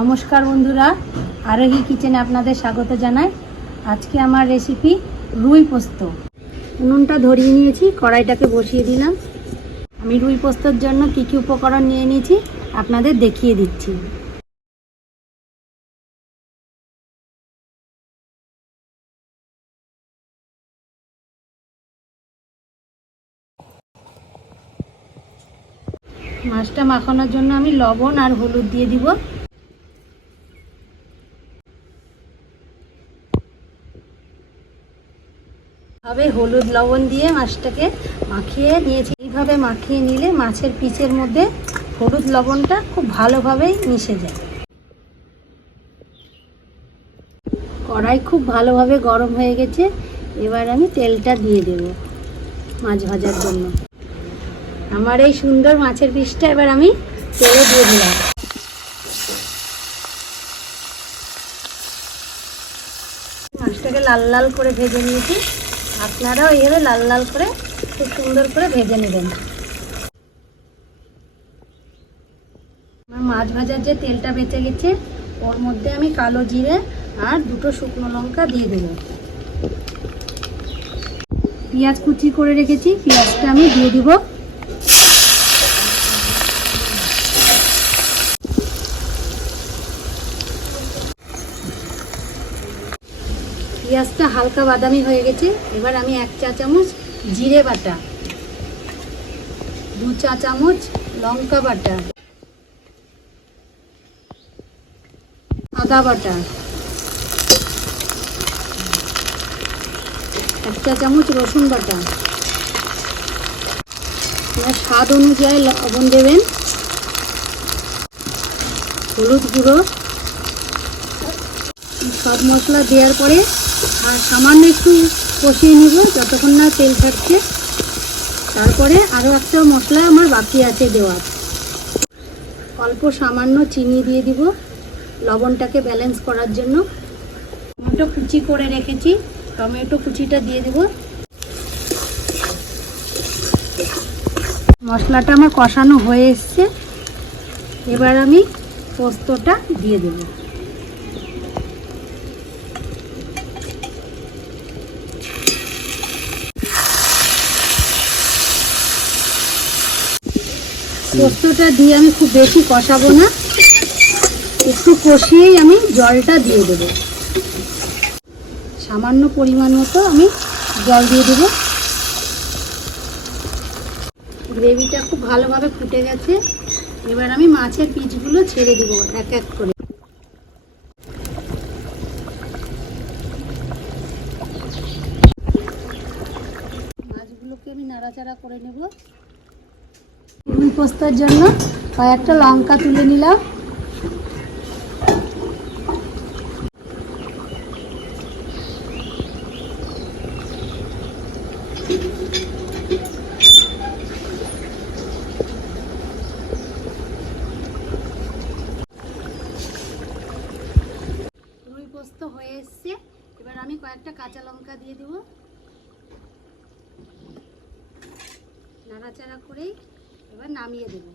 নমস্কার বন্ধুরা, আরোহী কিচেনে আপনাদের স্বাগত জানাই। আজকে আমার রেসিপি রুই পোস্ত। উনুনটা ধরিয়ে নিয়েছি, কড়াইটাকে বসিয়ে দিলাম। আমি রুই পোস্তর জন্য কী কী উপকরণ নিয়ে নিয়েছি আপনাদের দেখিয়ে দিচ্ছি। মাছটা মাখানোর জন্য আমি লবণ আর হলুদ দিয়ে দিব। ভাবে হলুদ লবণ দিয়ে মাছটাকে মাখিয়ে নিয়েছি। এইভাবে মাখিয়ে নিলে মাছের পিচের মধ্যে হলুদ লবণটা খুব ভালোভাবেই মিশে যায়। কড়াই খুব ভালোভাবে গরম হয়ে গেছে। এবার আমি তেলটা দিয়ে দেব মাছ ভাজার জন্য। আমার এই সুন্দর মাছের পিসটা এবার আমি তেলে দিয়ে দিলাম। মাছটাকে লাল লাল করে ভেজে নিয়েছি। আপনারাও এইভাবে লাল লাল করে, খুব সুন্দর করে ভেজে নেবেন। আমার মাছ ভাজার যে তেলটা বেঁচে গেছে, ওর মধ্যে আমি কালো জিরে আর দুটো শুকনো লঙ্কা দিয়ে দেবো। পেঁয়াজ কুচি করে রেখেছি, পেঁয়াজটা আমি দিয়ে দিব। পেঁয়াজটা হালকা বাদামি হয়ে গেছে। এবার আমি এক চা চামচ জিরে বাটা, দু চা চামচ লঙ্কা বাটা, আদা বাটা, এক চা চামচ রসুন বাটা। এবার স্বাদ অনুযায়ী লবণ দেবেন। হলুদ গুঁড়ো। সব মশলা দেওয়ার পরে আর সামান্য একটু কষিয়ে নিব, যতক্ষণ না তেল থাকছে। তারপরে আরও একটা মশলা আমার বাকি আছে দেওয়ার। অল্প সামান্য চিনি দিয়ে দিব লবণটাকে ব্যালেন্স করার জন্য। টমেটো কুচি করে রেখেছি, টমেটো কুচিটা দিয়ে দেব। মশলাটা আমার কষানো হয়ে এসছে। এবার আমি পোস্তটা দিয়ে দেবো। পোস্তটা দিয়ে আমি খুব বেশি কষাবো না। একটু কষিয়েই আমি জলটা দিয়ে দেবো। সামান্য পরিমাণ মতো আমি জল দিয়ে দেবো। গ্রেভিটা খুব ভালোভাবে ফুটে গেছে। এবার আমি মাছের পিচগুলো ছেড়ে দিব এক এক করে। মাছগুলোকে আমি নাড়াচাড়া করে নেব। রুই পোস্তার জন্য কয়েকটা লঙ্কা তুলে নিলাম। রুই পোস্ত হয়ে এসছে। এবার আমি কয়েকটা কাঁচা লঙ্কা দিয়ে দেবো। নাড়াচাড়া করেই এবার নামিয়ে দেবো।